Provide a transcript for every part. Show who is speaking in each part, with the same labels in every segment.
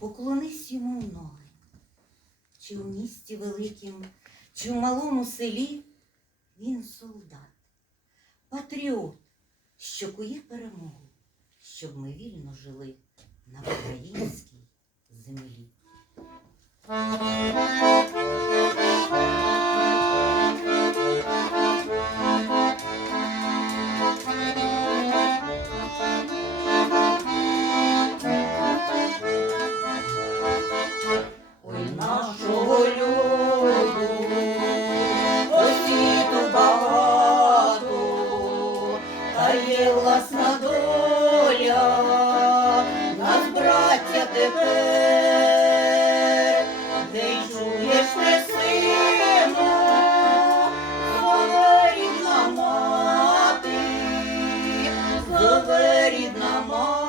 Speaker 1: поклонись йому в ноги. Чи в місті великім, чи в малому селі він солдат, патріот, що кує перемогу, щоб ми вільно жили на українській землі. Тепер, де чуєш ти, сину, рідна мати, рідна мати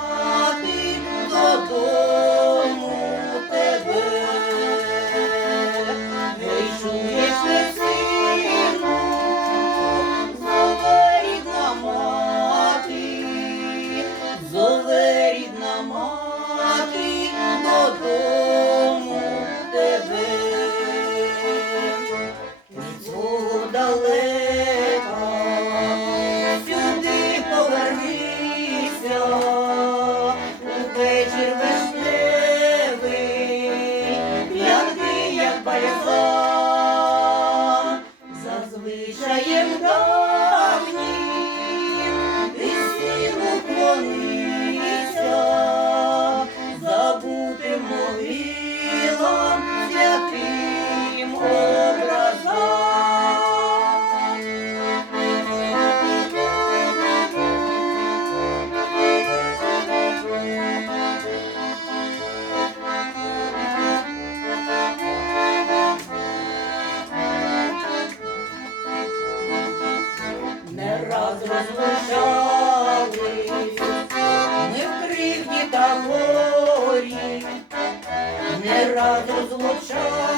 Speaker 1: Розлучались ми в кривді горі, не раз розлучали